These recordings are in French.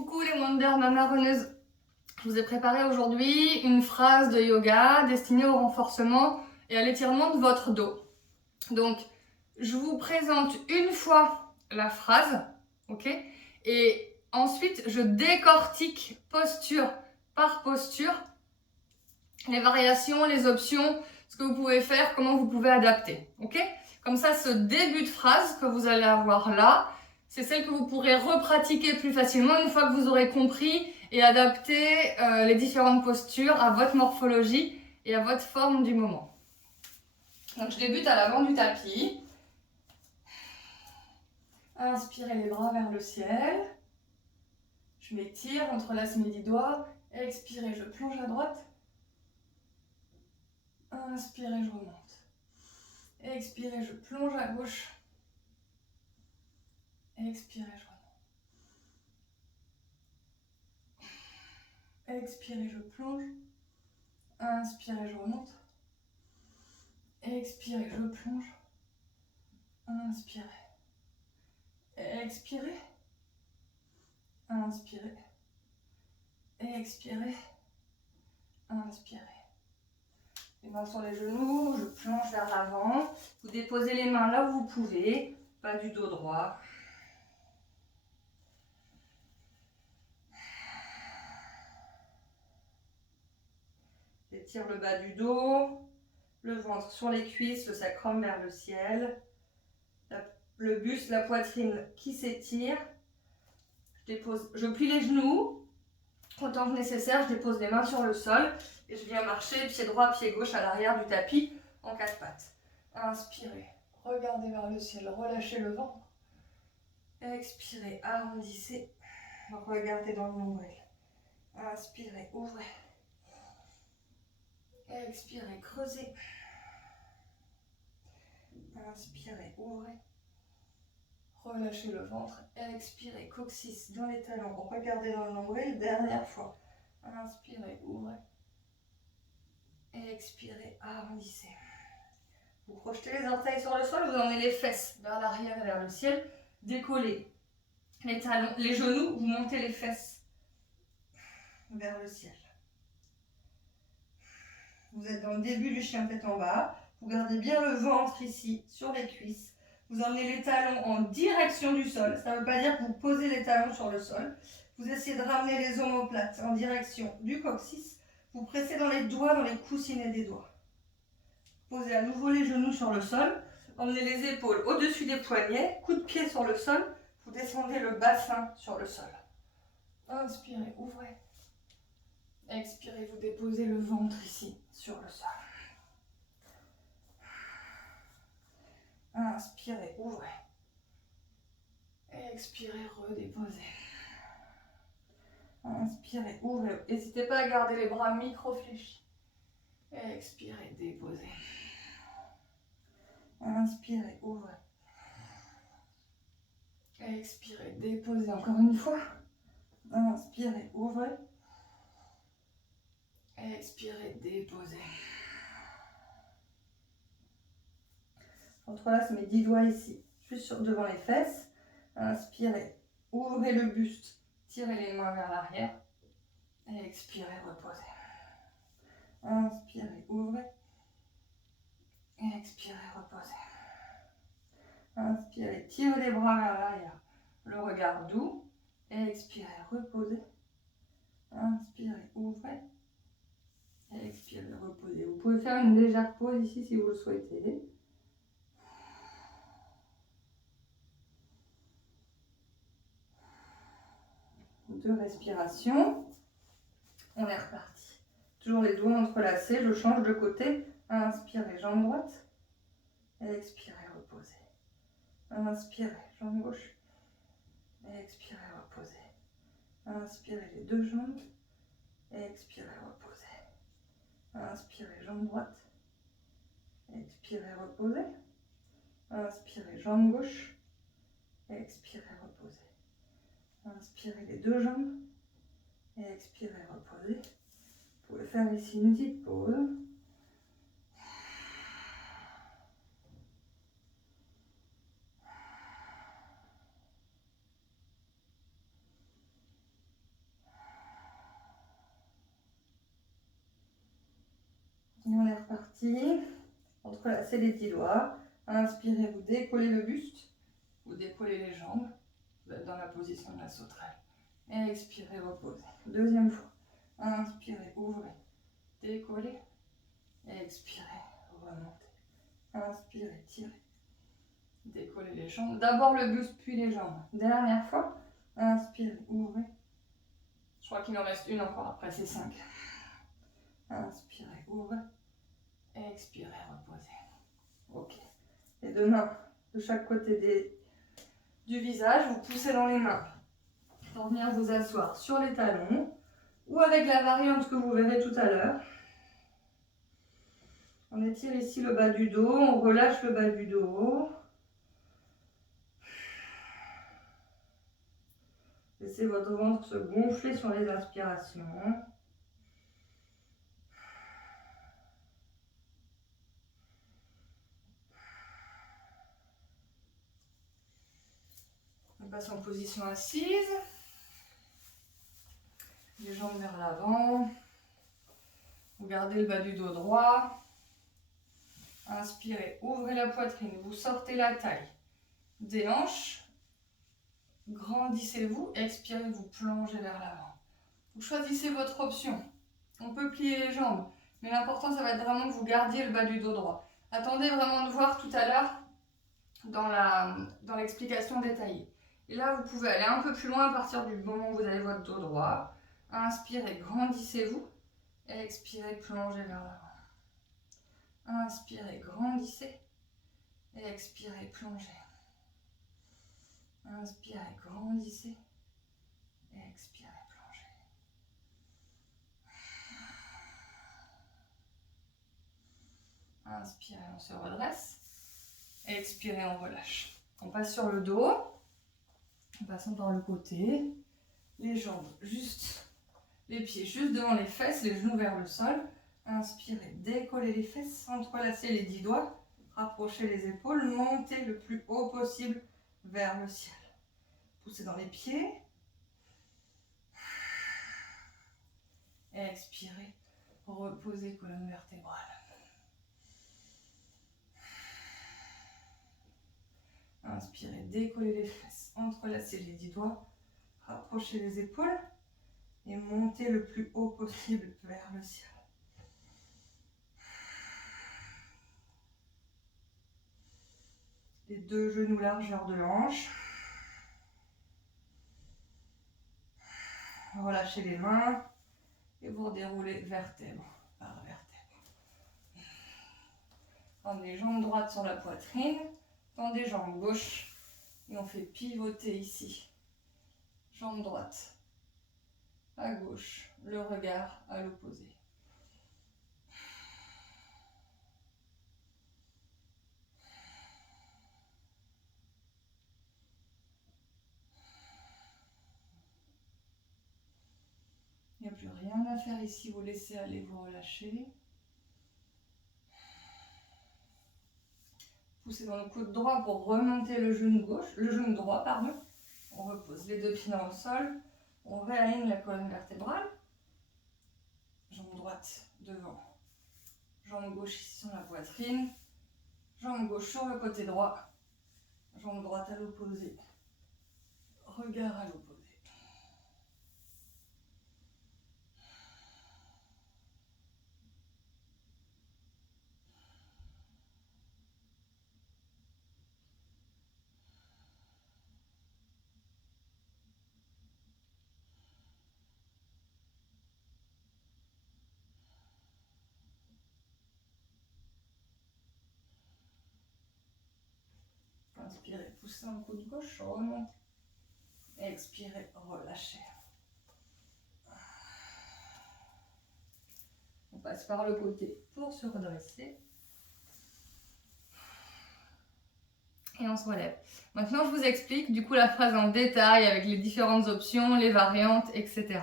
Coucou les Wonder Mama Runneuses. Je vous ai préparé aujourd'hui une phrase de yoga destinée au renforcement et à l'étirement de votre dos. Donc, je vous présente une fois la phrase, ok? Et ensuite, je décortique posture par posture les variations, les options, ce que vous pouvez faire, comment vous pouvez adapter, ok? Comme ça, ce début de phrase que vous allez avoir là, c'est celle que vous pourrez repratiquer plus facilement une fois que vous aurez compris et adapté les différentes postures à votre morphologie et à votre forme du moment. Donc je débute à l'avant du tapis. Inspirez les bras vers le ciel. Je m'étire, entrelace mes 10 doigts. Expirez, je plonge à droite. Inspirez, je remonte. Expirez, je plonge à gauche. Expirez, je remonte. Expirez, je plonge. Inspirez, je remonte. Expirez, je plonge. Inspirez. Expirez. Inspirez. Expirez. Inspirez. Les mains sur les genoux, je plonge vers l'avant. Vous déposez les mains là où vous pouvez, pas du dos droit. J'étire le bas du dos, le ventre sur les cuisses, le sacrum vers le ciel. Le buste, la poitrine qui s'étire. Je plie les genoux. Autant que nécessaire, je dépose les mains sur le sol et je viens marcher pied droit, pied gauche à l'arrière du tapis en 4 pattes. Inspirez, regardez vers le ciel, relâchez le ventre. Expirez, arrondissez, regardez dans le nombril. Inspirez, ouvrez. Expirez, creusez. Inspirez, ouvrez. Relâchez le ventre. Expirez, coccyx dans les talons. Regardez dans le nombril, dernière fois. Inspirez, ouvrez. Expirez, arrondissez. Vous projetez les orteils sur le sol, vous emmenez les fesses vers l'arrière et vers le ciel. Décollez les talons, les genoux, vous montez les fesses vers le ciel. Vous êtes dans le début du chien tête en bas. Vous gardez bien le ventre ici sur les cuisses. Vous emmenez les talons en direction du sol. Ça ne veut pas dire que vous posez les talons sur le sol. Vous essayez de ramener les omoplates en direction du coccyx. Vous pressez dans les doigts, dans les coussinets des doigts. Posez à nouveau les genoux sur le sol. Emmenez les épaules au-dessus des poignets. Coup de pied sur le sol. Vous descendez le bassin sur le sol. Inspirez, ouvrez. Expirez, vous déposez le ventre ici sur le sol. Inspirez, ouvrez. Expirez, redéposez. Inspirez, ouvrez. N'hésitez pas à garder les bras micro-fléchis. Expirez, déposez. Inspirez, ouvrez. Expirez, déposez encore une fois. Inspirez, ouvrez. Expirez, déposez. Entrelace mes 10 doigts ici, juste devant les fesses. Inspirez, ouvrez le buste, tirez les mains vers l'arrière. Expirez, reposez. Inspirez, ouvrez. Expirez, reposez. Inspirez, tirez les bras vers l'arrière. Le regard doux. Expirez, reposez. Inspirez, ouvrez. Expirez, reposez. Vous pouvez faire une légère pause ici si vous le souhaitez. Deux respirations. On est reparti. Toujours les doigts entrelacés. Je change de côté. Inspirez, jambe droite. Expirez, reposez. Inspirez, jambe gauche. Expirez, reposez. Inspirez les deux jambes. Expirez, reposez. Inspirez, jambe droite. Expirez, reposez. Inspirez, jambe gauche. Expirez, reposez. Inspirez les deux jambes. Expirez, reposez. Vous pouvez faire ici une petite pause. Et on est reparti. Entrelacez les 10 doigts. Inspirez, vous décollez le buste. Vous décollez les jambes. Vous êtes dans la position de la sauterelle. Et expirez, reposez. Deuxième fois. Inspirez, ouvrez. Décollez. Et expirez, remontez. Inspirez, tirez. Décollez les jambes. D'abord le buste, puis les jambes. Dernière fois. Inspirez, ouvrez. Je crois qu'il en reste une encore après, c'est 5. Inspirez, ouvrez. Expirez, reposez. Ok. Les deux mains de chaque côté du visage. Vous poussez dans les mains pour venir vous asseoir sur les talons ou avec la variante que vous verrez tout à l'heure. On étire ici le bas du dos, on relâche le bas du dos. Laissez votre ventre se gonfler sur les inspirations. On passe en position assise. Les jambes vers l'avant. Vous gardez le bas du dos droit. Inspirez, ouvrez la poitrine, vous sortez la taille des hanches. Grandissez-vous, expirez, vous plongez vers l'avant. Vous choisissez votre option. On peut plier les jambes, mais l'important, ça va être vraiment que vous gardiez le bas du dos droit. Attendez vraiment de voir tout à l'heure dans l'explication détaillée. Et là, vous pouvez aller un peu plus loin à partir du moment où vous avez votre dos droit. Inspirez, grandissez-vous. Expirez, plongez vers l'avant. Inspirez, grandissez. Expirez, plongez. Inspirez, grandissez. Expirez, plongez. Inspirez, on se redresse. Expirez, on relâche. On passe sur le dos. En passant par le côté. Les jambes juste, les pieds juste devant les fesses, les genoux vers le sol. Inspirez, décollez les fesses, entrelacez les 10 doigts. Rapprochez les épaules, montez le plus haut possible vers le ciel. Poussez dans les pieds. Expirez, reposez colonne vertébrale. Inspirez, décollez les fesses, entrelacez les 10 doigts, rapprochez les épaules et montez le plus haut possible vers le ciel. Les deux genoux largeur de hanche. Relâchez les mains et vous redéroulez vertèbre par vertèbre. Tendez jambes droites sur la poitrine, tendez jambes gauche et on fait pivoter ici. Jambe droite à gauche, le regard à l'opposé. Il n'y a plus rien à faire ici, vous laissez aller, vous relâchez. Poussez dans le coude droit pour remonter le genou gauche, le genou droit, pardon. On repose les deux pieds dans le sol. On réaligne la colonne vertébrale. Jambe droite devant. Jambe gauche ici sur la poitrine. Jambe gauche sur le côté droit. Jambe droite à l'opposé. Regard à l'opposé. Inspirez, poussez un coude gauche, remontez. Expirez, relâchez. On passe par le côté pour se redresser. Et on se relève. Maintenant, je vous explique du coup la phrase en détail avec les différentes options, les variantes, etc.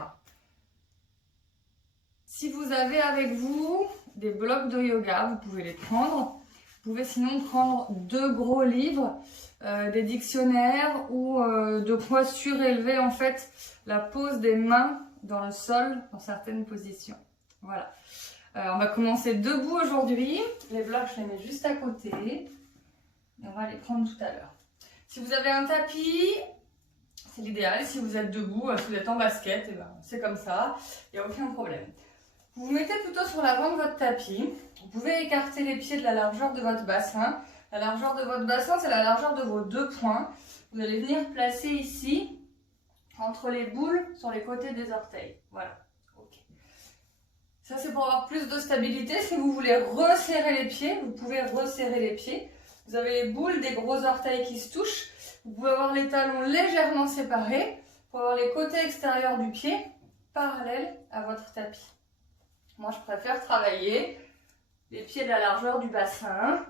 Si vous avez avec vous des blocs de yoga, vous pouvez les prendre. Vous pouvez sinon prendre 2 gros livres, des dictionnaires ou de quoi surélever en fait la pose des mains dans le sol dans certaines positions. Voilà. On va commencer debout aujourd'hui. Les blocs, je les mets juste à côté. Et on va les prendre tout à l'heure. Si vous avez un tapis, c'est l'idéal. Si vous êtes debout, si vous êtes en basket, c'est comme ça. Il n'y a aucun problème. Vous vous mettez plutôt sur l'avant de votre tapis. Vous pouvez écarter les pieds de la largeur de votre bassin. La largeur de votre bassin, c'est la largeur de vos 2 poings. Vous allez venir placer ici, entre les boules, sur les côtés des orteils. Voilà. Okay. Ça, c'est pour avoir plus de stabilité. Si vous voulez resserrer les pieds, vous pouvez resserrer les pieds. Vous avez les boules des gros orteils qui se touchent. Vous pouvez avoir les talons légèrement séparés pour avoir les côtés extérieurs du pied parallèles à votre tapis. Moi, je préfère travailler les pieds de la largeur du bassin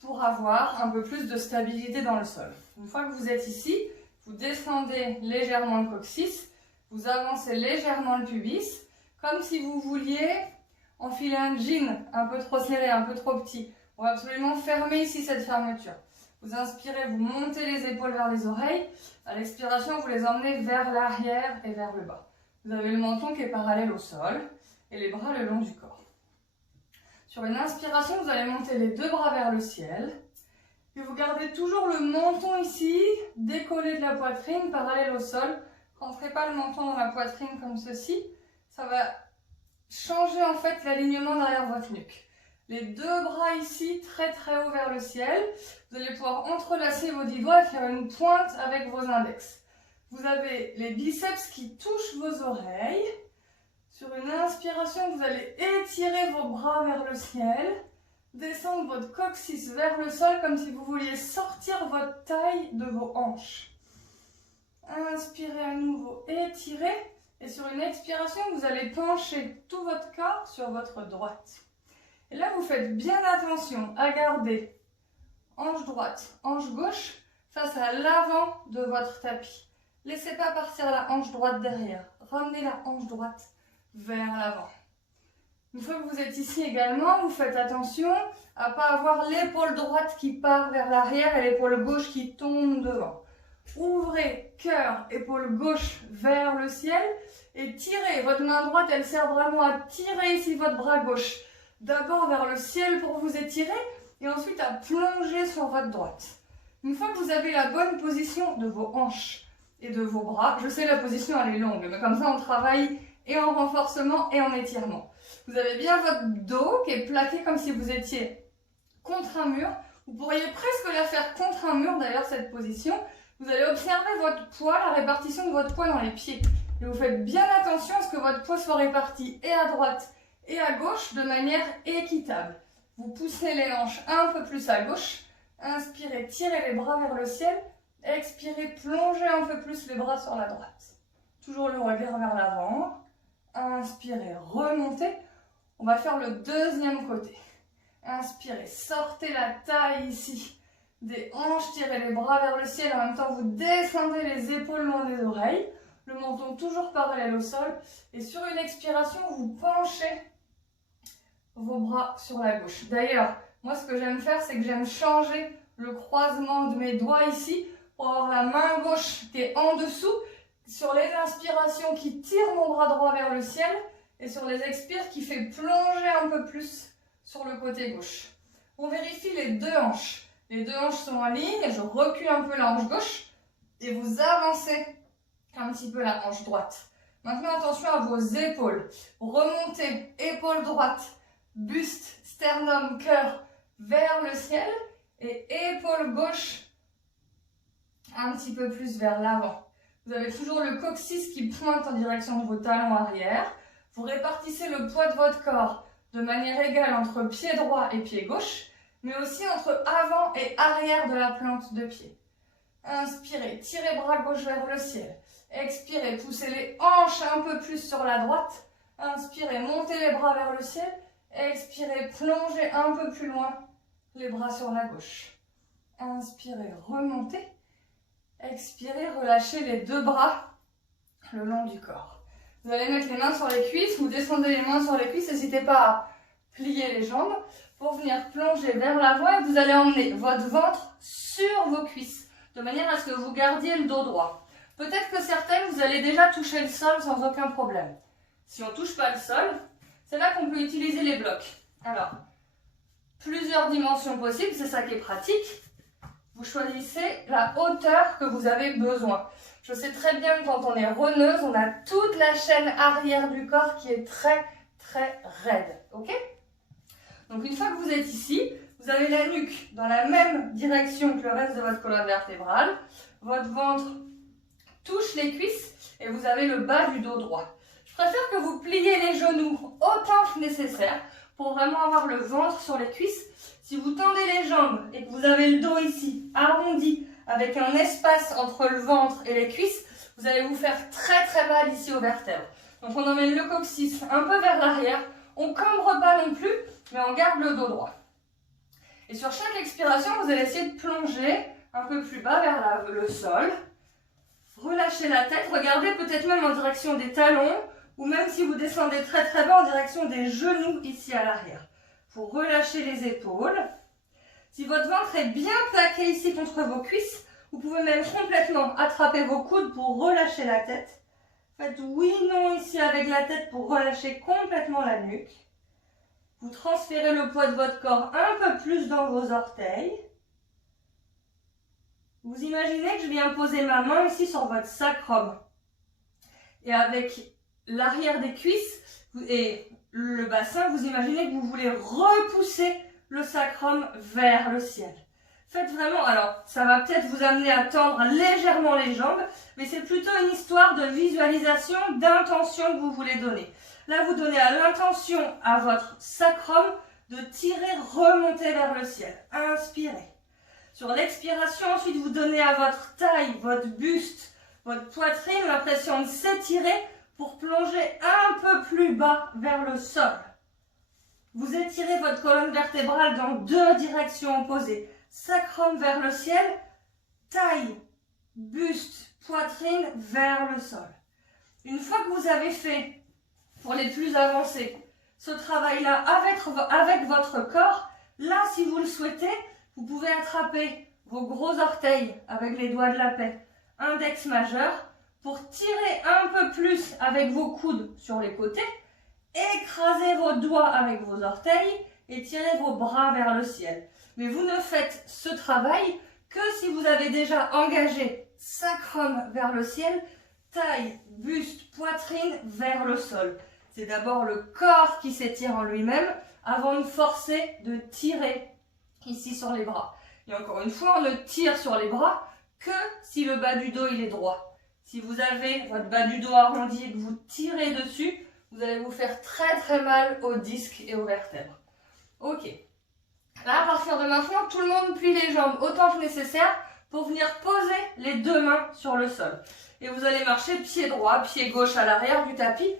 pour avoir un peu plus de stabilité dans le sol. Une fois que vous êtes ici, vous descendez légèrement le coccyx, vous avancez légèrement le pubis, comme si vous vouliez enfiler un jean un peu trop serré, un peu trop petit. On va absolument fermer ici cette fermeture. Vous inspirez, vous montez les épaules vers les oreilles. À l'expiration, vous les emmenez vers l'arrière et vers le bas. Vous avez le menton qui est parallèle au sol et les bras le long du corps. Sur une inspiration, vous allez monter les 2 bras vers le ciel. Et vous gardez toujours le menton ici, décollé de la poitrine, parallèle au sol. Rentrez pas le menton dans la poitrine comme ceci. Ça va changer en fait l'alignement derrière votre nuque. Les 2 bras ici, très très haut vers le ciel. Vous allez pouvoir entrelacer vos 10 doigts et faire une pointe avec vos index. Vous avez les biceps qui touchent vos oreilles. Sur une inspiration, vous allez étirer vos bras vers le ciel. Descendre votre coccyx vers le sol comme si vous vouliez sortir votre taille de vos hanches. Inspirez à nouveau, étirez. Et sur une expiration, vous allez pencher tout votre corps sur votre droite. Et là, vous faites bien attention à garder hanche droite, hanche gauche face à l'avant de votre tapis. Laissez pas partir la hanche droite derrière. Ramenez la hanche droite vers l'avant. Une fois que vous êtes ici également, vous faites attention à ne pas avoir l'épaule droite qui part vers l'arrière et l'épaule gauche qui tombe devant. Ouvrez cœur, épaule gauche vers le ciel et tirez. Votre main droite, elle sert vraiment à tirer ici votre bras gauche. D'abord vers le ciel pour vous étirer et ensuite à plonger sur votre droite. Une fois que vous avez la bonne position de vos hanches et de vos bras, je sais la position elle est longue, mais comme ça on travaille et en renforcement et en étirement. Vous avez bien votre dos qui est plaqué comme si vous étiez contre un mur. Vous pourriez presque la faire contre un mur d'ailleurs cette position. Vous allez observer votre poids, la répartition de votre poids dans les pieds. Et vous faites bien attention à ce que votre poids soit réparti et à droite et à gauche de manière équitable. Vous poussez les hanches un peu plus à gauche. Inspirez, tirez les bras vers le ciel. Expirez, plongez un peu plus les bras sur la droite. Toujours le regard vers l'avant. Inspirez, remontez. On va faire le deuxième côté. Inspirez, sortez la taille ici. Des hanches, tirez les bras vers le ciel. En même temps, vous descendez les épaules loin des oreilles. Le menton toujours parallèle au sol. Et sur une expiration, vous penchez vos bras sur la gauche. D'ailleurs, moi, ce que j'aime faire, c'est que j'aime changer le croisement de mes doigts ici pour avoir la main gauche qui est en dessous. Sur les inspirations qui tirent mon bras droit vers le ciel et sur les expires qui fait plonger un peu plus sur le côté gauche. On vérifie les 2 hanches. Les 2 hanches sont en ligne, je recule un peu la hanche gauche et vous avancez un petit peu la hanche droite. Maintenant attention à vos épaules. Remontez, épaule droite, buste, sternum, cœur vers le ciel et épaule gauche un petit peu plus vers l'avant. Vous avez toujours le coccyx qui pointe en direction de vos talons arrière. Vous répartissez le poids de votre corps de manière égale entre pied droit et pied gauche, mais aussi entre avant et arrière de la plante de pied. Inspirez, tirez bras gauche vers le ciel. Expirez, poussez les hanches un peu plus sur la droite. Inspirez, montez les bras vers le ciel. Expirez, plongez un peu plus loin les bras sur la gauche. Inspirez, remontez. Expirez, relâchez les 2 bras le long du corps. Vous allez mettre les mains sur les cuisses, vous descendez les mains sur les cuisses, n'hésitez pas à plier les jambes pour venir plonger vers l'avant et vous allez emmener votre ventre sur vos cuisses de manière à ce que vous gardiez le dos droit. Peut-être que certaines, vous allez déjà toucher le sol sans aucun problème. Si on ne touche pas le sol, c'est là qu'on peut utiliser les blocs. Alors, plusieurs dimensions possibles, c'est ça qui est pratique. Vous choisissez la hauteur que vous avez besoin. Je sais très bien que quand on est runneuse, on a toute la chaîne arrière du corps qui est très raide. Ok? Donc une fois que vous êtes ici, vous avez la nuque dans la même direction que le reste de votre colonne vertébrale. Votre ventre touche les cuisses et vous avez le bas du dos droit. Je préfère que vous pliez les genoux autant que nécessaire pour vraiment avoir le ventre sur les cuisses. Si vous tendez les jambes et que vous avez le dos ici arrondi avec un espace entre le ventre et les cuisses, vous allez vous faire très mal ici aux vertèbres. Donc on emmène le coccyx un peu vers l'arrière, on ne cambre pas non plus, mais on garde le dos droit. Et sur chaque expiration, vous allez essayer de plonger un peu plus bas vers le sol. Relâchez la tête, regardez peut-être même en direction des talons, ou même si vous descendez très bas en direction des genoux ici à l'arrière. Vous relâchez les épaules. Si votre ventre est bien plaqué ici contre vos cuisses, vous pouvez même complètement attraper vos coudes pour relâcher la tête. Faites oui, non ici avec la tête pour relâcher complètement la nuque. Vous transférez le poids de votre corps un peu plus dans vos orteils. Vous imaginez que je viens poser ma main ici sur votre sacrum. Et avec l'arrière des cuisses et le bassin, vous imaginez que vous voulez repousser le sacrum vers le ciel. Faites vraiment, alors ça va peut-être vous amener à tendre légèrement les jambes, mais c'est plutôt une histoire de visualisation, d'intention que vous voulez donner. Là, vous donnez à l'intention à votre sacrum de tirer, remonter vers le ciel. Inspirez. Sur l'expiration, ensuite, vous donnez à votre taille, votre buste, votre poitrine l'impression de s'étirer pour plonger un peu plus bas vers le sol. Vous étirez votre colonne vertébrale dans deux directions opposées. Sacrum vers le ciel, taille, buste, poitrine vers le sol. Une fois que vous avez fait, pour les plus avancés, ce travail-là avec votre corps, là, si vous le souhaitez, vous pouvez attraper vos gros orteils avec les doigts de la paix, index majeur, pour tirer un peu plus avec vos coudes sur les côtés, écrasez vos doigts avec vos orteils et tirez vos bras vers le ciel. Mais vous ne faites ce travail que si vous avez déjà engagé sacrum vers le ciel, taille, buste, poitrine vers le sol. C'est d'abord le corps qui s'étire en lui-même avant de forcer de tirer ici sur les bras. Et encore une fois, on ne tire sur les bras que si le bas du dos il est droit. Si vous avez votre bas du dos arrondi et que vous tirez dessus, vous allez vous faire très mal aux disques et aux vertèbres. Ok. Là, à partir de maintenant, tout le monde plie les jambes autant que nécessaire pour venir poser les deux mains sur le sol. Et vous allez marcher pied droit, pied gauche à l'arrière du tapis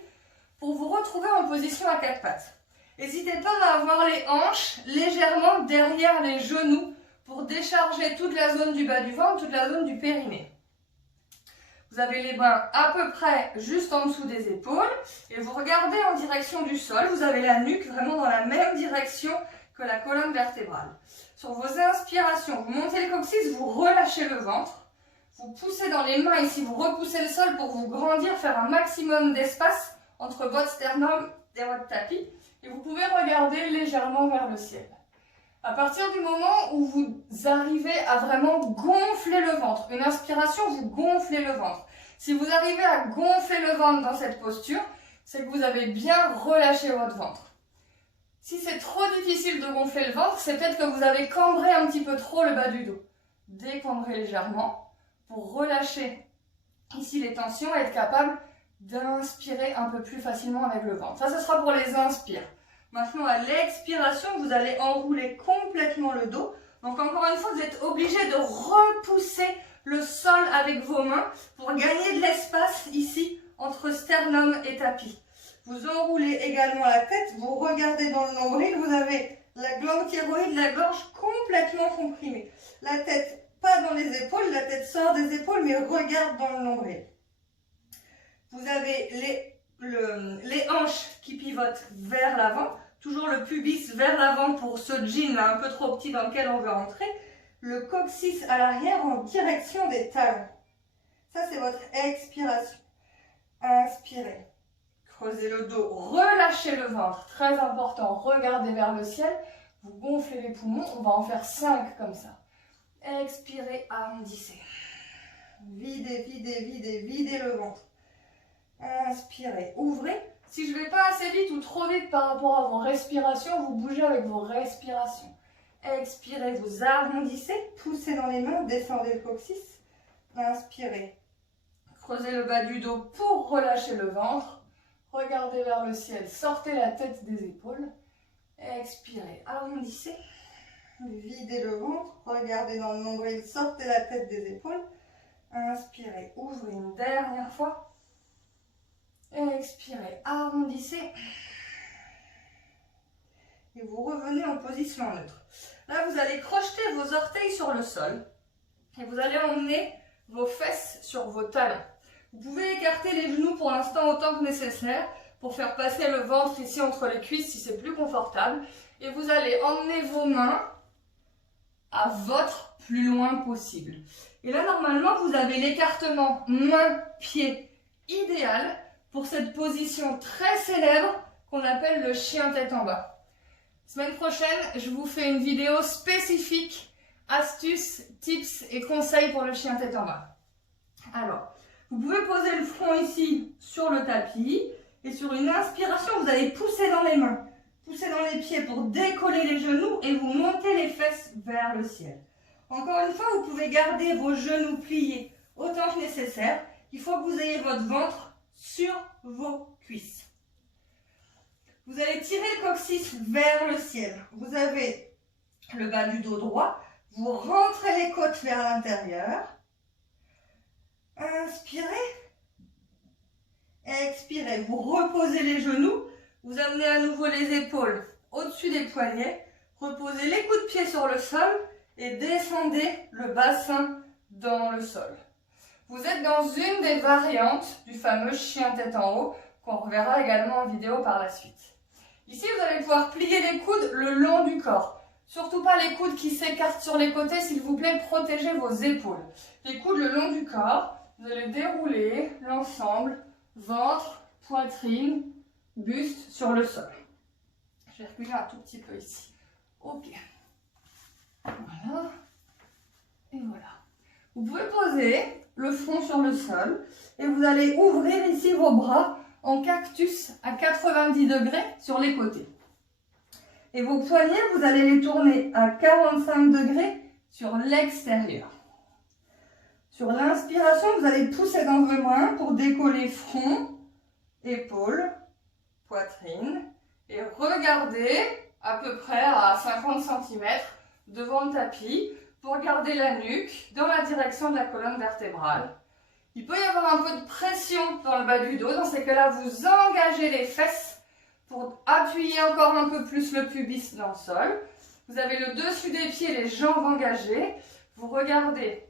pour vous retrouver en position à quatre pattes. N'hésitez pas à avoir les hanches légèrement derrière les genoux pour décharger toute la zone du bas du ventre, toute la zone du périnée. Vous avez les mains à peu près juste en dessous des épaules et vous regardez en direction du sol. Vous avez la nuque vraiment dans la même direction que la colonne vertébrale. Sur vos inspirations, vous montez le coccyx, vous relâchez le ventre. Vous poussez dans les mains ici, vous repoussez le sol pour vous grandir, faire un maximum d'espace entre votre sternum et votre tapis. Et vous pouvez regarder légèrement vers le ciel. À partir du moment où vous arrivez à vraiment gonfler le ventre, une inspiration, vous gonflez le ventre. Si vous arrivez à gonfler le ventre dans cette posture, c'est que vous avez bien relâché votre ventre. Si c'est trop difficile de gonfler le ventre, c'est peut-être que vous avez cambré un petit peu trop le bas du dos. Décambrez légèrement pour relâcher ici les tensions et être capable d'inspirer un peu plus facilement avec le ventre. Ça, ce sera pour les inspires. Maintenant, à l'expiration, vous allez enrouler complètement le dos. Donc, encore une fois, vous êtes obligé de repousser le sol avec vos mains pour gagner de l'espace ici entre sternum et tapis. Vous enroulez également la tête, vous regardez dans le nombril, vous avez la glande thyroïde, la gorge complètement comprimée. La tête pas dans les épaules, la tête sort des épaules, mais regarde dans le nombril. Vous avez les hanches qui pivotent vers l'avant, toujours le pubis vers l'avant pour ce jean là un peu trop petit dans lequel on veut entrer, le coccyx à l'arrière en direction des talons. Ça c'est votre expiration. Inspirez, Creusez le dos, relâchez le ventre. Très important, regardez vers le ciel. Vous gonflez les poumons. On va en faire 5 comme ça. Expirez, arrondissez. Videz, videz, videz, videz le ventre. Inspirez, ouvrez. Si je ne vais pas assez vite ou trop vite par rapport à vos respirations, vous bougez avec vos respirations. Expirez, vous arrondissez, poussez dans les mains, descendez le coccyx. Inspirez. Creusez le bas du dos pour relâcher le ventre. Regardez vers le ciel, sortez la tête des épaules. Expirez, arrondissez. Videz le ventre, regardez dans le nombril, sortez la tête des épaules. Inspirez, ouvrez une dernière fois. Expirez, arrondissez. Et vous revenez en position neutre. Là, vous allez crocheter vos orteils sur le sol. Et vous allez emmener vos fesses sur vos talons. Vous pouvez écarter les genoux pour l'instant autant que nécessaire pour faire passer le ventre ici entre les cuisses si c'est plus confortable. Et vous allez emmener vos mains à votre plus loin possible. Et là, normalement, vous avez l'écartement main-pied idéal pour cette position très célèbre qu'on appelle le chien tête en bas. Semaine prochaine, je vous fais une vidéo spécifique, astuces, tips et conseils pour le chien tête en bas. Alors, vous pouvez poser le front ici sur le tapis et sur une inspiration, vous allez pousser dans les mains, pousser dans les pieds pour décoller les genoux et vous montez les fesses vers le ciel. Encore une fois, vous pouvez garder vos genoux pliés autant que nécessaire. Il faut que vous ayez votre ventre sur vos cuisses. Vous allez tirer le coccyx vers le ciel. Vous avez le bas du dos droit. Vous rentrez les côtes vers l'intérieur. Inspirez. Expirez. Vous reposez les genoux. Vous amenez à nouveau les épaules au-dessus des poignets. Reposez les coudes de pied sur le sol et descendez le bassin dans le sol. Vous êtes dans une des variantes du fameux chien tête en haut qu'on reverra également en vidéo par la suite. Ici, vous allez pouvoir plier les coudes le long du corps. Surtout pas les coudes qui s'écartent sur les côtés, s'il vous plaît, protégez vos épaules. Les coudes le long du corps, vous allez dérouler l'ensemble, ventre, poitrine, buste sur le sol. Je vais reculer un tout petit peu ici. Ok. Voilà. Et voilà. Vous pouvez poser le front sur le sol et vous allez ouvrir ici vos bras en cactus à 90 degrés sur les côtés. Et vos poignets, vous allez les tourner à 45 degrés sur l'extérieur. Sur l'inspiration, vous allez pousser dans vos mains pour décoller front, épaules, poitrine. Et regardez à peu près à 50 cm devant le tapis pour garder la nuque dans la direction de la colonne vertébrale. Il peut y avoir un peu de pression dans le bas du dos. Dans ces cas-là, vous engagez les fesses pour appuyer encore un peu plus le pubis dans le sol. Vous avez le dessus des pieds, les jambes engagées. Vous regardez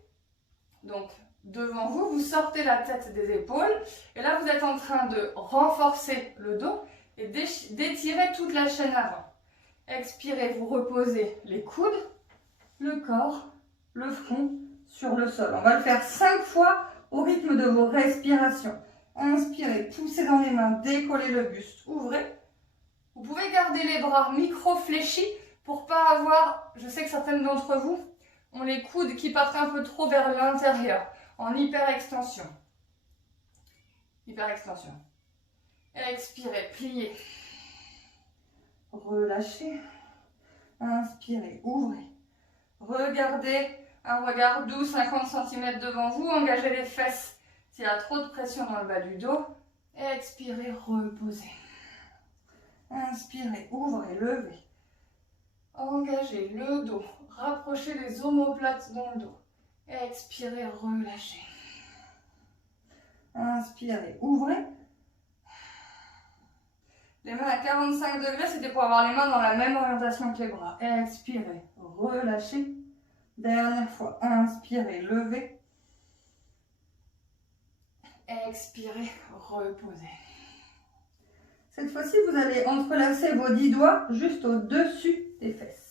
donc devant vous, vous sortez la tête des épaules. Et là, vous êtes en train de renforcer le dos et d'étirer toute la chaîne avant. Expirez, vous reposez les coudes, le corps, le front sur le sol. On va le faire 5 fois au rythme de vos respirations. Inspirez, poussez dans les mains, décollez le buste, ouvrez. Vous pouvez garder les bras micro-fléchis pour pas avoir, je sais que certaines d'entre vous ont les coudes qui partent un peu trop vers l'intérieur, en hyperextension. Hyperextension. Expirez, pliez. Relâchez. Inspirez, ouvrez. Regardez un regard doux, 50 cm devant vous. Engagez les fesses s'il y a trop de pression dans le bas du dos. Expirez, reposez. Inspirez, ouvrez, levez. Engagez le dos. Rapprochez les omoplates dans le dos. Expirez, relâchez. Inspirez, ouvrez. Les mains à 45 degrés, c'était pour avoir les mains dans la même orientation que les bras. Expirez, relâchez. Dernière fois, inspirez, levez. Expirez, reposez. Cette fois-ci, vous allez entrelacer vos 10 doigts juste au-dessus des fesses.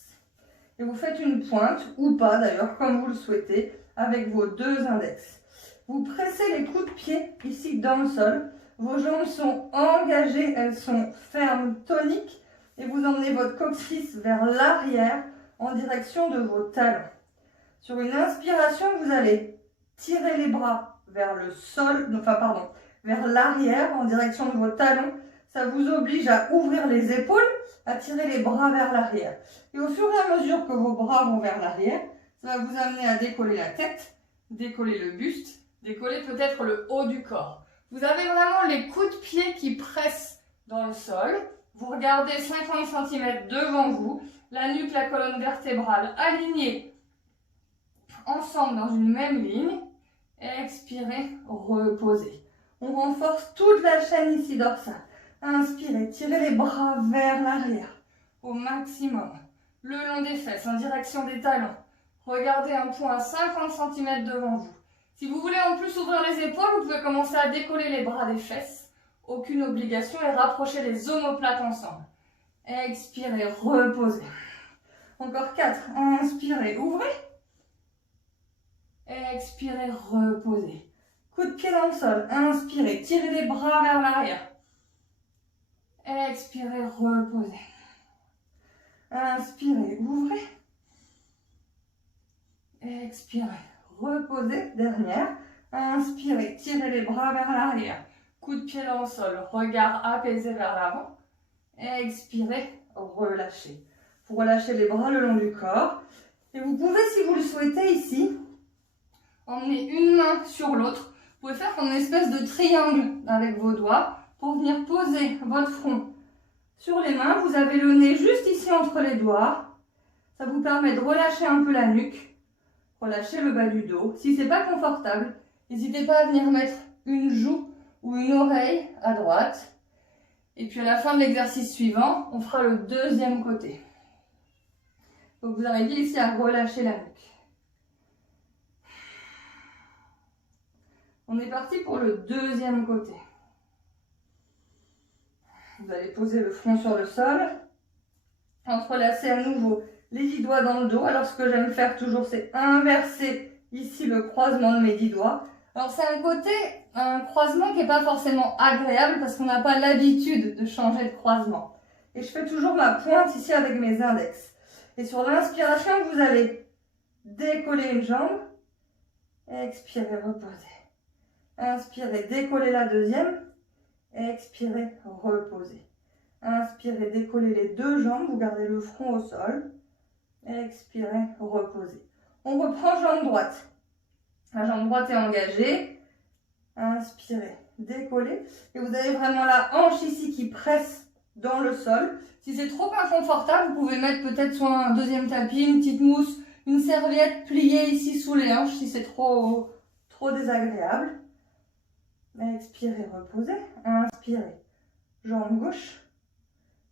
Et vous faites une pointe, ou pas d'ailleurs, comme vous le souhaitez, avec vos 2 index. Vous pressez les coups de pied ici dans le sol. Vos jambes sont engagées, elles sont fermes, toniques. Et vous emmenez votre coccyx vers l'arrière en direction de vos talons. Sur une inspiration, vous allez tirer les bras vers le sol, vers l'arrière en direction de vos talons. Ça vous oblige à ouvrir les épaules, à tirer les bras vers l'arrière. Et au fur et à mesure que vos bras vont vers l'arrière, ça va vous amener à décoller la tête, décoller le buste, décoller peut-être le haut du corps. Vous avez vraiment les coudes de pied qui pressent dans le sol. Vous regardez 50 cm devant vous, la nuque, la colonne vertébrale alignée ensemble dans une même ligne. Expirez, reposez. On renforce toute la chaîne ici dorsale. Inspirez, tirez les bras vers l'arrière au maximum. Le long des fesses, en direction des talons. Regardez un point à 50 cm devant vous. Si vous voulez en plus ouvrir les épaules, vous pouvez commencer à décoller les bras des fesses. Aucune obligation et rapprocher les omoplates ensemble. Expirez, reposez. Encore 4. Inspirez, ouvrez. Expirez, reposez. Coup de pied dans le sol. Inspirez, tirez les bras vers l'arrière. Expirez, reposez. Inspirez, ouvrez. Expirez, reposez. Dernière. Inspirez, tirez les bras vers l'arrière. Coup de pied dans le sol. Regard apaisé vers l'avant. Expirez, relâchez. Vous relâchez les bras le long du corps. Et vous pouvez, si vous le souhaitez ici, emmener une main sur l'autre. Vous pouvez faire comme une espèce de triangle avec vos doigts pour venir poser votre front sur les mains. Vous avez le nez juste ici entre les doigts. Ça vous permet de relâcher un peu la nuque, relâcher le bas du dos. Si ce n'est pas confortable, n'hésitez pas à venir mettre une joue ou une oreille à droite. Et puis à la fin de l'exercice suivant, on fera le deuxième côté. Donc vous arrivez ici à relâcher la nuque. On est parti pour le deuxième côté. Vous allez poser le front sur le sol. Entrelacer à nouveau les 10 doigts dans le dos. Alors ce que j'aime faire toujours, c'est inverser ici le croisement de mes 10 doigts. Alors c'est un croisement qui n'est pas forcément agréable parce qu'on n'a pas l'habitude de changer de croisement. Et je fais toujours ma pointe ici avec mes index. Et sur l'inspiration, vous allez décoller une jambe. Expirez, reposez. Inspirez, décollez la deuxième. Expirez, reposez. Inspirez, décollez les deux jambes. Vous gardez le front au sol. Expirez, reposez. On reprend jambe droite. La jambe droite est engagée. Inspirez, décollez. Et vous avez vraiment la hanche ici qui presse dans le sol. Si c'est trop inconfortable, vous pouvez mettre peut-être soit un deuxième tapis, une petite mousse, une serviette pliée ici sous les hanches si c'est trop désagréable. Expirez, reposez. Inspirez, jambe gauche.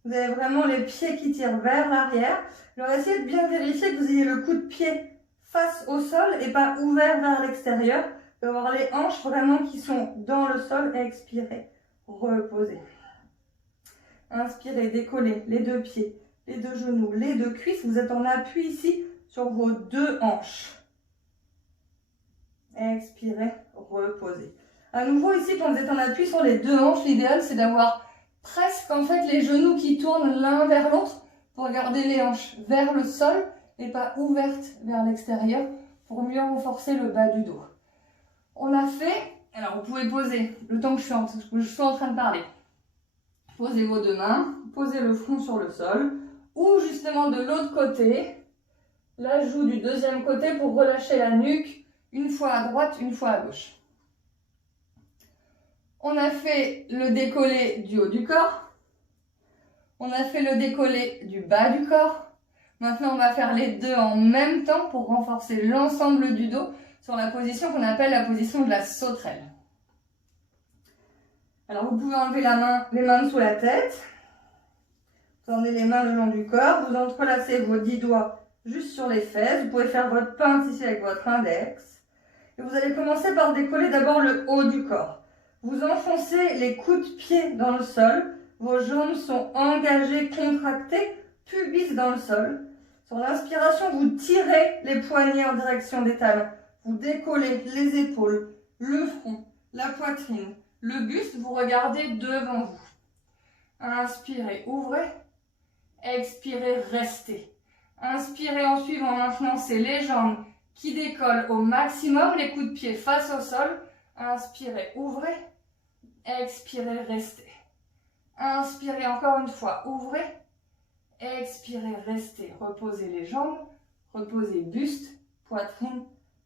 Vous avez vraiment les pieds qui tirent vers l'arrière. Alors essayez de bien vérifier que vous ayez le coup de pied face au sol et pas ouvert vers l'extérieur. Vous pouvez avoir les hanches vraiment qui sont dans le sol. Expirez, reposez. Inspirez, décollez les deux pieds, les deux genoux, les deux cuisses. Vous êtes en appui ici sur vos deux hanches. Expirez, reposez. À nouveau ici, quand vous êtes en appui sur les deux hanches, l'idéal c'est d'avoir presque en fait les genoux qui tournent l'un vers l'autre pour garder les hanches vers le sol et pas ouvertes vers l'extérieur pour mieux renforcer le bas du dos. On a fait, alors vous pouvez poser le temps que je suis en train de parler. Posez vos deux mains, posez le front sur le sol ou justement de l'autre côté, la joue du deuxième côté pour relâcher la nuque une fois à droite, une fois à gauche. On a fait le décollé du haut du corps. On a fait le décollé du bas du corps. Maintenant, on va faire les deux en même temps pour renforcer l'ensemble du dos sur la position qu'on appelle la position de la sauterelle. Alors, vous pouvez enlever les mains sous la tête. Vous emmenez les mains le long du corps. Vous entrelacez vos 10 doigts juste sur les fesses. Vous pouvez faire votre pince ici avec votre index. Et vous allez commencer par décoller d'abord le haut du corps. Vous enfoncez les coudes de pied dans le sol. Vos jambes sont engagées, contractées, pubis dans le sol. Sur l'inspiration, vous tirez les poignets en direction des talons. Vous décollez les épaules, le front, la poitrine, le buste, vous regardez devant vous. Inspirez, ouvrez. Expirez, restez. Inspirez en suivant maintenant, c'est les jambes qui décollent au maximum, les coups de pied face au sol. Inspirez, ouvrez. Expirez, restez. Inspirez encore une fois, ouvrez. Expirez, restez. Reposez les jambes, reposez buste, poitrine,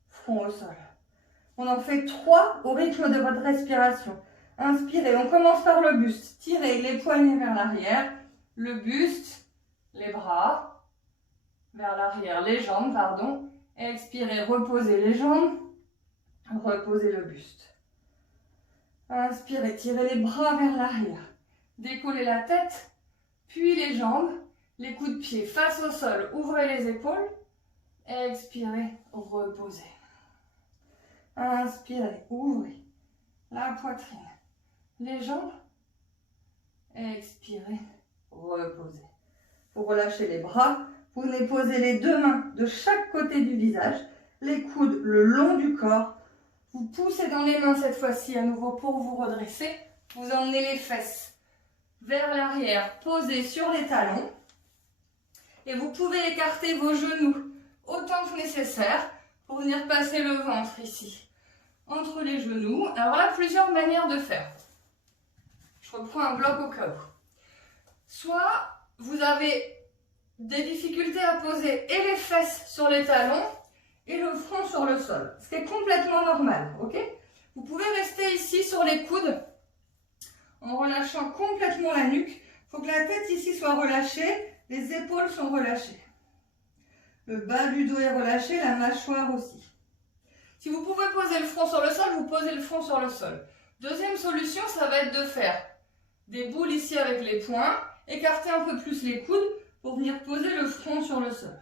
front au sol. On en fait 3 au rythme de votre respiration. Inspirez, on commence par le buste. Tirez les poignets vers l'arrière, le buste, les bras, vers l'arrière, les jambes, pardon. Expirez, reposez les jambes, reposez le buste. Inspirez, tirez les bras vers l'arrière. Décollez la tête, puis les jambes, les coups de pied face au sol, ouvrez les épaules. Expirez, reposez. Inspirez, ouvrez la poitrine, les jambes. Expirez, reposez. Vous relâchez les bras, vous venez poser les 2 mains de chaque côté du visage, les coudes le long du corps. Vous poussez dans les mains cette fois-ci à nouveau pour vous redresser. Vous emmenez les fesses vers l'arrière, posez sur les talons. Et vous pouvez écarter vos genoux autant que nécessaire pour venir passer le ventre ici, entre les genoux. Alors là, plusieurs manières de faire. Je reprends un bloc au cas où. Soit vous avez des difficultés à poser et les fesses sur les talons et le front sur le sol, ce qui est complètement normal, ok? Vous pouvez rester ici sur les coudes en relâchant complètement la nuque. Il faut que la tête ici soit relâchée, les épaules sont relâchées. Le bas du dos est relâché, la mâchoire aussi. Si vous pouvez poser le front sur le sol, vous posez le front sur le sol. Deuxième solution, ça va être de faire des boules ici avec les poings, écarter un peu plus les coudes pour venir poser le front sur le sol.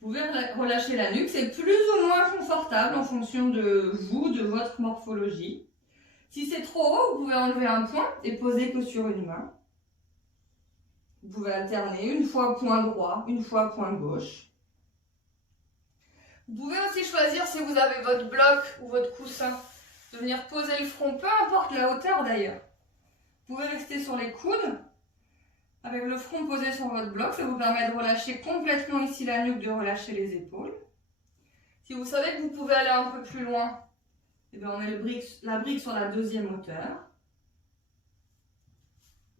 Vous pouvez relâcher la nuque, c'est plus ou moins confortable en fonction de vous, de votre morphologie. Si c'est trop haut, vous pouvez enlever un point et poser que sur une main. Vous pouvez alterner une fois point droit, une fois point gauche. Vous pouvez aussi choisir, si vous avez votre bloc ou votre coussin, de venir poser le front, peu importe la hauteur d'ailleurs. Vous pouvez rester sur les coudes, avec le front posé sur votre bloc. Ça vous permet de relâcher complètement ici la nuque, de relâcher les épaules. Si vous savez que vous pouvez aller un peu plus loin, eh bien on met la brique sur la 2e hauteur.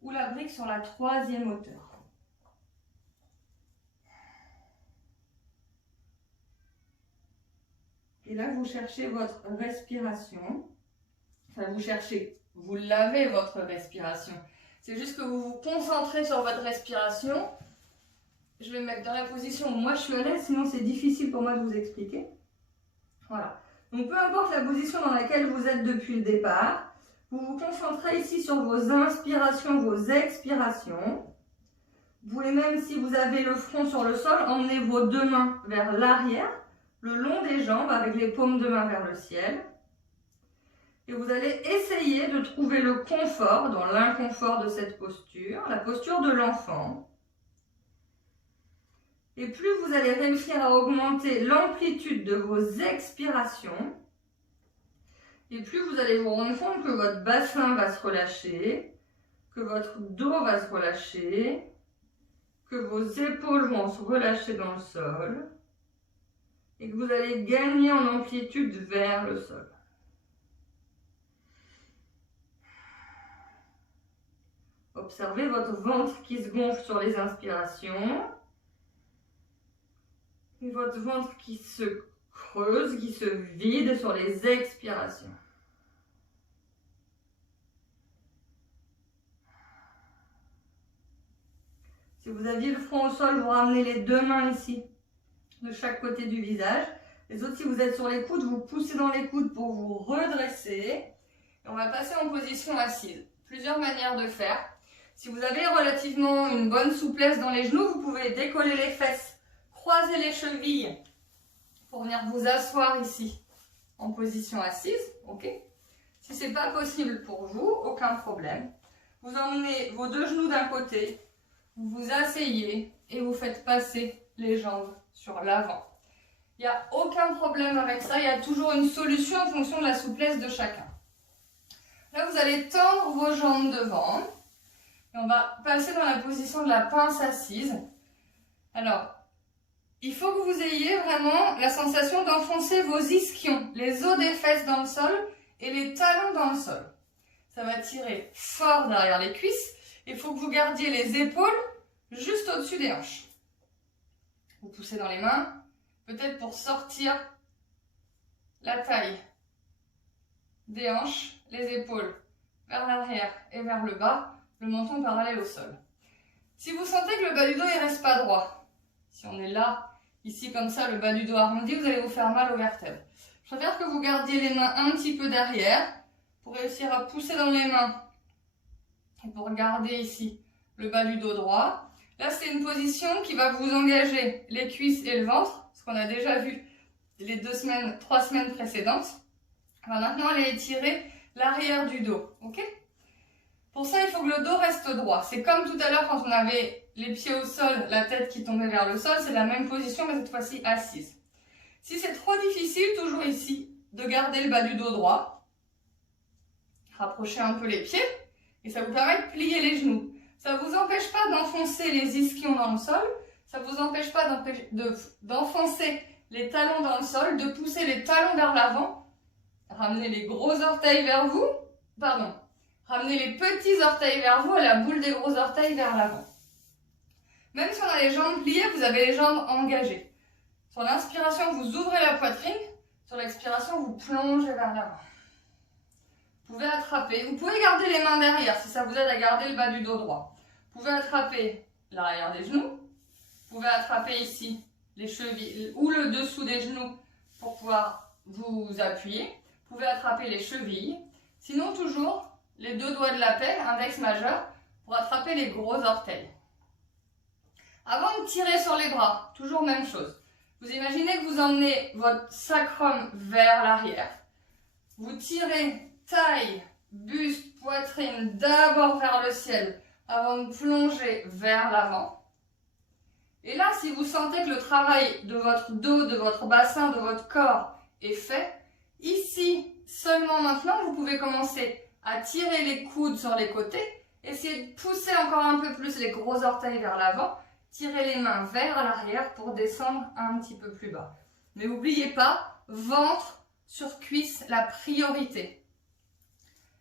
Ou la brique sur la 3e hauteur. Et là, vous cherchez votre respiration. Enfin, vous lavez votre respiration. C'est juste que vous vous concentrez sur votre respiration. Je vais me mettre dans la position où moi je suis à l'aise, sinon c'est difficile pour moi de vous expliquer. Voilà. Donc peu importe la position dans laquelle vous êtes depuis le départ, vous vous concentrez ici sur vos inspirations, vos expirations. Vous pouvez même, si vous avez le front sur le sol, emmener vos 2 mains vers l'arrière, le long des jambes, avec les paumes de main vers le ciel. Et vous allez essayer de trouver le confort dans l'inconfort de cette posture, la posture de l'enfant. Et plus vous allez réussir à augmenter l'amplitude de vos expirations, et plus vous allez vous rendre compte que votre bassin va se relâcher, que votre dos va se relâcher, que vos épaules vont se relâcher dans le sol, et que vous allez gagner en amplitude vers le sol. Observez votre ventre qui se gonfle sur les inspirations et votre ventre qui se creuse, qui se vide sur les expirations. Si vous aviez le front au sol, vous ramenez les 2 mains ici, de chaque côté du visage. Les autres, si vous êtes sur les coudes, vous poussez dans les coudes pour vous redresser. Et on va passer en position assise. Plusieurs manières de faire. Si vous avez relativement une bonne souplesse dans les genoux, vous pouvez décoller les fesses, croiser les chevilles pour venir vous asseoir ici en position assise. Ok. Si ce n'est pas possible pour vous, aucun problème. Vous emmenez vos 2 genoux d'un côté, vous vous asseyez et vous faites passer les jambes sur l'avant. Il n'y a aucun problème avec ça, il y a toujours une solution en fonction de la souplesse de chacun. Là, vous allez tendre vos jambes devant. Et on va passer dans la position de la pince assise. Alors, il faut que vous ayez vraiment la sensation d'enfoncer vos ischions, les os des fesses dans le sol et les talons dans le sol. Ça va tirer fort derrière les cuisses. Il faut que vous gardiez les épaules juste au-dessus des hanches. Vous poussez dans les mains, peut-être pour sortir la taille des hanches, les épaules vers l'arrière et vers le bas, le menton parallèle au sol. Si vous sentez que le bas du dos ne reste pas droit, si on est là, ici comme ça, le bas du dos arrondi, vous allez vous faire mal aux vertèbres. Je préfère que vous gardiez les mains un petit peu derrière pour réussir à pousser dans les mains et pour garder ici le bas du dos droit. Là, c'est une position qui va vous engager les cuisses et le ventre, ce qu'on a déjà vu les 3 semaines précédentes. On va maintenant aller étirer l'arrière du dos, ok? Pour ça, il faut que le dos reste droit. C'est comme tout à l'heure quand on avait les pieds au sol, la tête qui tombait vers le sol, c'est la même position, mais cette fois-ci assise. Si c'est trop difficile, toujours ici, de garder le bas du dos droit, rapprochez un peu les pieds, et ça vous permet de plier les genoux. Ça ne vous empêche pas d'enfoncer les ischions dans le sol, ça ne vous empêche pas d'enfoncer les talons dans le sol, de pousser les talons vers l'avant, ramenez les gros orteils vers vous, ramenez les petits orteils vers vous et la boule des gros orteils vers l'avant. Même si on a les jambes pliées, vous avez les jambes engagées. Sur l'inspiration, vous ouvrez la poitrine, sur l'expiration, vous plongez vers l'avant. Vous pouvez attraper, vous pouvez garder les mains derrière si ça vous aide à garder le bas du dos droit. Vous pouvez attraper l'arrière des genoux, vous pouvez attraper ici les chevilles ou le dessous des genoux pour pouvoir vous appuyer. Vous pouvez attraper les chevilles, sinon toujours les 2 doigts de la pelle, index majeur, pour attraper les gros orteils. Avant de tirer sur les bras, toujours même chose. Vous imaginez que vous emmenez votre sacrum vers l'arrière. Vous tirez taille, buste, poitrine d'abord vers le ciel avant de plonger vers l'avant. Et là, si vous sentez que le travail de votre dos, de votre bassin, de votre corps est fait, ici, seulement maintenant, vous pouvez commencer à tirer les coudes sur les côtés, essayer de pousser encore un peu plus les gros orteils vers l'avant, tirer les mains vers l'arrière pour descendre un petit peu plus bas. Mais n'oubliez pas, ventre sur cuisse, la priorité.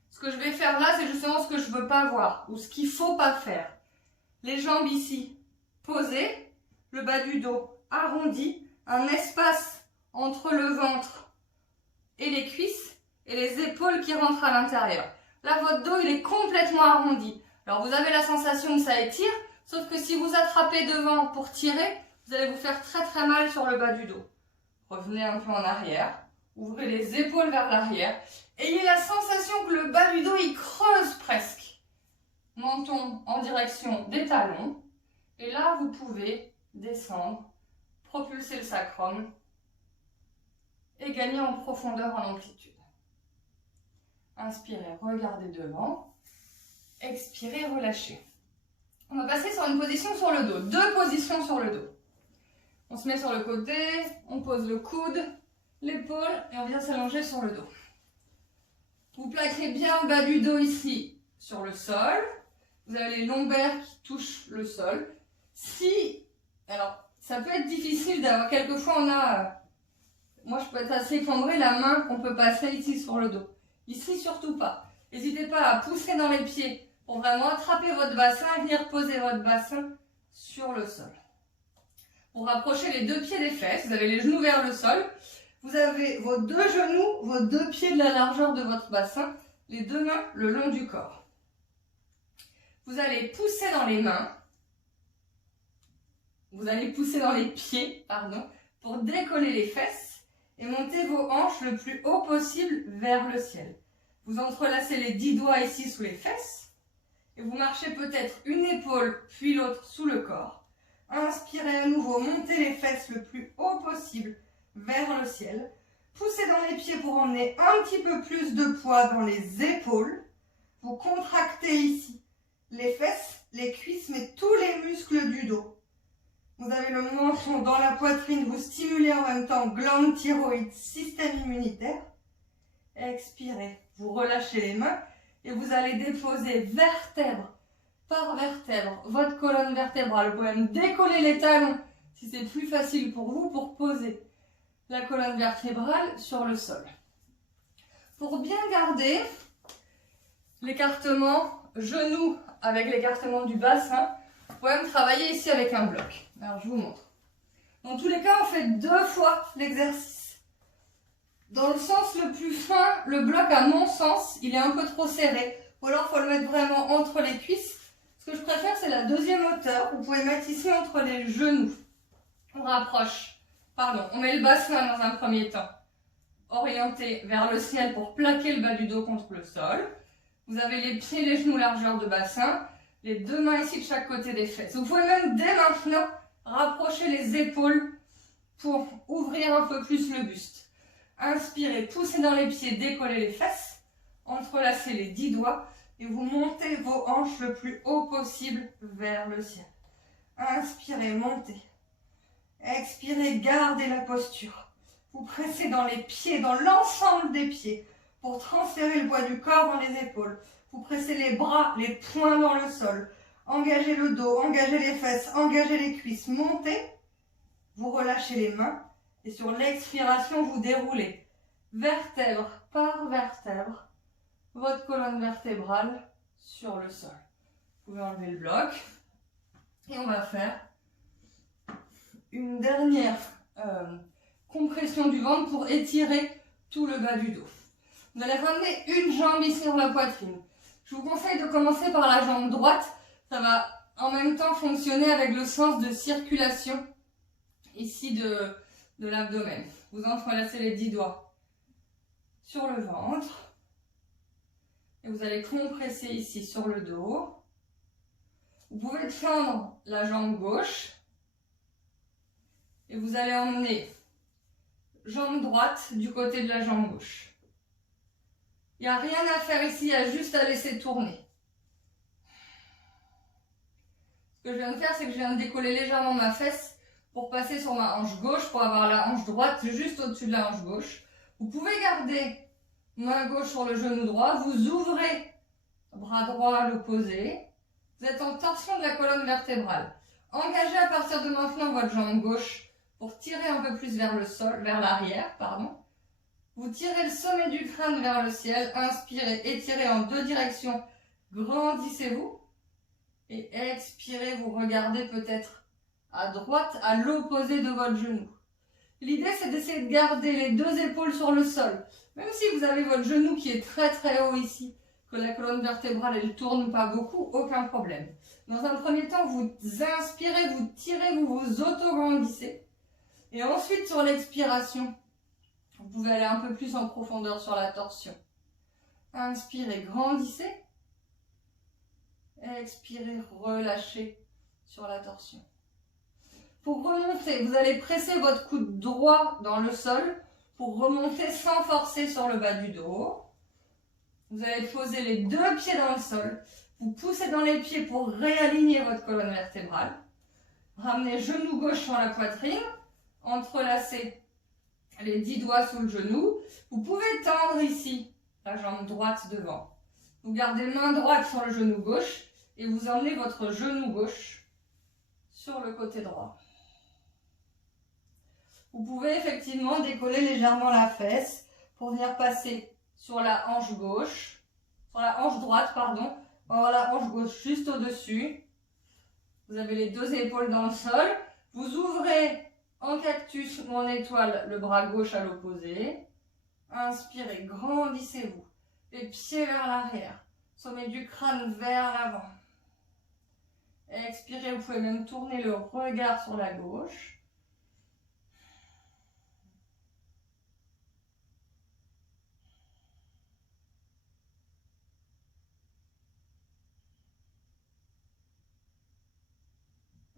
Ce que je vais faire là, c'est justement ce que je ne veux pas voir, ou ce qu'il ne faut pas faire. Les jambes ici, posées, le bas du dos arrondi, un espace entre le ventre et les cuisses, et les épaules qui rentrent à l'intérieur. Là, votre dos, il est complètement arrondi. Alors, vous avez la sensation que ça étire, sauf que si vous attrapez devant pour tirer, vous allez vous faire très très mal sur le bas du dos. Revenez un peu en arrière, ouvrez les épaules vers l'arrière. Ayez la sensation que le bas du dos, il creuse presque. Menton en direction des talons. Et là, vous pouvez descendre, propulser le sacrum et gagner en profondeur, en amplitude. Inspirez, regardez devant. Expirez, relâchez. On va passer sur une position sur le dos. 2 positions sur le dos. On se met sur le côté, on pose le coude, l'épaule et on vient s'allonger sur le dos. Vous plaquez bien le bas du dos ici sur le sol. Vous avez les lombaires qui touchent le sol. Alors, ça peut être difficile d'avoir, quelquefois moi je peux être assez cambrée, la main qu'on peut passer ici sur le dos. Ici, surtout pas. N'hésitez pas à pousser dans les pieds pour vraiment attraper votre bassin et venir poser votre bassin sur le sol. Pour rapprocher les 2 pieds des fesses, vous avez les genoux vers le sol. Vous avez vos 2 genoux, vos 2 pieds de la largeur de votre bassin, les 2 mains le long du corps. Vous allez pousser dans les mains. Vous allez pousser dans les pieds, pour décoller les fesses et monter vos hanches le plus haut possible vers le ciel. Vous entrelacez les 10 doigts ici sous les fesses et vous marchez peut-être une épaule puis l'autre sous le corps. Inspirez à nouveau, montez les fesses le plus haut possible vers le ciel. Poussez dans les pieds pour emmener un petit peu plus de poids dans les épaules. Vous contractez ici les fesses, les cuisses, mais tous les muscles du dos. Vous avez le menton dans la poitrine, vous stimulez en même temps glande thyroïde, système immunitaire. Expirez, vous relâchez les mains et vous allez déposer vertèbre par vertèbre votre colonne vertébrale. Vous pouvez même décoller les talons si c'est plus facile pour vous pour poser la colonne vertébrale sur le sol. Pour bien garder l'écartement genou avec l'écartement du bassin, vous pouvez même travailler ici avec un bloc. Alors je vous montre. Dans tous les cas, on fait 2 fois l'exercice. Dans le sens le plus fin, le bloc à mon sens, il est un peu trop serré. Ou alors il faut le mettre vraiment entre les cuisses. Ce que je préfère, c'est la deuxième hauteur. Vous pouvez mettre ici entre les genoux. On rapproche. Pardon, on met le bassin dans un premier temps. Orienté vers le ciel pour plaquer le bas du dos contre le sol. Vous avez les pieds, les genoux largeur de bassin. Les 2 mains ici de chaque côté des fesses. Vous pouvez même dès maintenant rapprocher les épaules pour ouvrir un peu plus le buste. Inspirez, poussez dans les pieds, décollez les fesses. Entrelacez les 10 doigts et vous montez vos hanches le plus haut possible vers le ciel. Inspirez, montez. Expirez, gardez la posture. Vous pressez dans les pieds, dans l'ensemble des pieds pour transférer le poids du corps dans les épaules. Vous pressez les bras, les poings dans le sol. Engagez le dos, engagez les fesses, engagez les cuisses. Montez. Vous relâchez les mains. Et sur l'expiration, vous déroulez vertèbre par vertèbre votre colonne vertébrale sur le sol. Vous pouvez enlever le bloc. Et on va faire une dernière compression du ventre pour étirer tout le bas du dos. Vous allez ramener une jambe ici sur la poitrine. Je vous conseille de commencer par la jambe droite. Ça va en même temps fonctionner avec le sens de circulation ici de l'abdomen. Vous entrelacez les 10 doigts sur le ventre. Et vous allez compresser ici sur le dos. Vous pouvez tendre la jambe gauche. Et vous allez emmener jambe droite du côté de la jambe gauche. Il n'y a rien à faire ici, il y a juste à laisser tourner. Ce que je viens de faire, c'est que je viens de décoller légèrement ma fesse pour passer sur ma hanche gauche, pour avoir la hanche droite juste au-dessus de la hanche gauche. Vous pouvez garder main gauche sur le genou droit, vous ouvrez bras droit à l'opposé. Vous êtes en torsion de la colonne vertébrale. Engagez à partir de maintenant votre jambe gauche pour tirer un peu plus vers le sol, vers l'arrière, pardon. Vous tirez le sommet du crâne vers le ciel, inspirez, étirez en 2 directions, grandissez-vous. Et expirez, vous regardez peut-être à droite, à l'opposé de votre genou. L'idée, c'est d'essayer de garder les 2 épaules sur le sol. Même si vous avez votre genou qui est très très haut ici, que la colonne vertébrale elle tourne pas beaucoup, aucun problème. Dans un premier temps, vous inspirez, vous tirez, vous vous auto-grandissez. Et ensuite, sur l'expiration, vous pouvez aller un peu plus en profondeur sur la torsion. Inspirez, grandissez. Expirez, relâchez sur la torsion. Pour remonter, vous allez presser votre coude droit dans le sol pour remonter sans forcer sur le bas du dos. Vous allez poser les 2 pieds dans le sol. Vous poussez dans les pieds pour réaligner votre colonne vertébrale. Ramenez genou gauche sur la poitrine. Entrelacez les 10 doigts sous le genou. Vous pouvez tendre ici la jambe droite devant. Vous gardez main droite sur le genou gauche et vous emmenez votre genou gauche sur le côté droit. Vous pouvez effectivement décoller légèrement la fesse pour venir passer sur la hanche gauche, sur la hanche droite, pardon. Voilà, la hanche gauche juste au-dessus. Vous avez les 2 épaules dans le sol. Vous ouvrez en cactus ou en étoile le bras gauche à l'opposé. Inspirez, grandissez-vous. Les pieds vers l'arrière. Sommet du crâne vers l'avant. Expirez, vous pouvez même tourner le regard sur la gauche.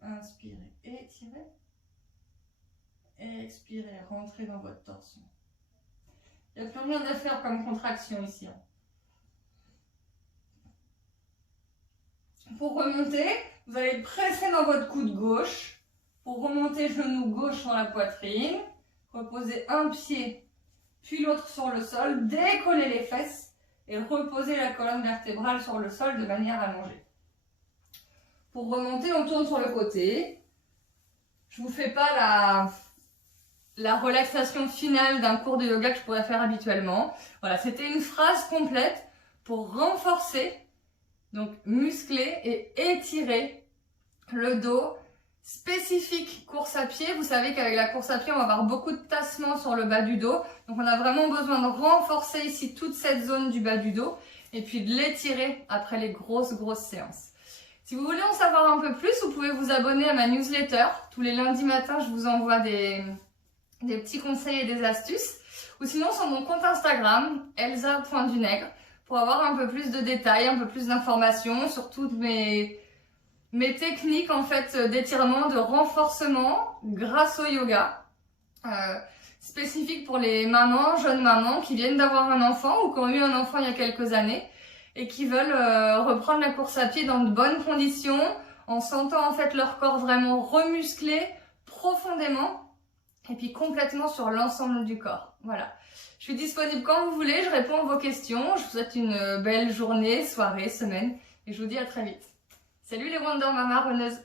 Inspirez, étirez. Expirez, rentrez dans votre torsion. Il n'y a plus rien à faire comme contraction ici. Pour remonter, vous allez presser dans votre coude gauche. Pour remonter, genou gauche sur la poitrine. Reposez un pied, puis l'autre sur le sol. Décollez les fesses et reposer la colonne vertébrale sur le sol de manière allongée. Pour remonter, on tourne sur le côté. Je vous fais pas la relaxation finale d'un cours de yoga que je pourrais faire habituellement. Voilà, c'était une phrase complète pour renforcer, donc muscler et étirer le dos. Spécifique course à pied, vous savez qu'avec la course à pied, on va avoir beaucoup de tassements sur le bas du dos. Donc on a vraiment besoin de renforcer ici toute cette zone du bas du dos et puis de l'étirer après les grosses séances. Si vous voulez en savoir un peu plus, vous pouvez vous abonner à ma newsletter. Tous les lundis matins, je vous envoie des petits conseils et des astuces. Ou sinon sur mon compte Instagram, elsa.dunègre, pour avoir un peu plus de détails, un peu plus d'informations sur toutes mes techniques en fait d'étirement, de renforcement grâce au yoga. Spécifique pour les mamans, jeunes mamans qui viennent d'avoir un enfant ou qui ont eu un enfant il y a quelques années et qui veulent reprendre la course à pied dans de bonnes conditions, en sentant en fait leur corps vraiment remusclé profondément et puis complètement sur l'ensemble du corps. Voilà. Je suis disponible quand vous voulez, je réponds à vos questions. Je vous souhaite une belle journée, soirée, semaine et je vous dis à très vite. Salut les Wonder Mama runneuses!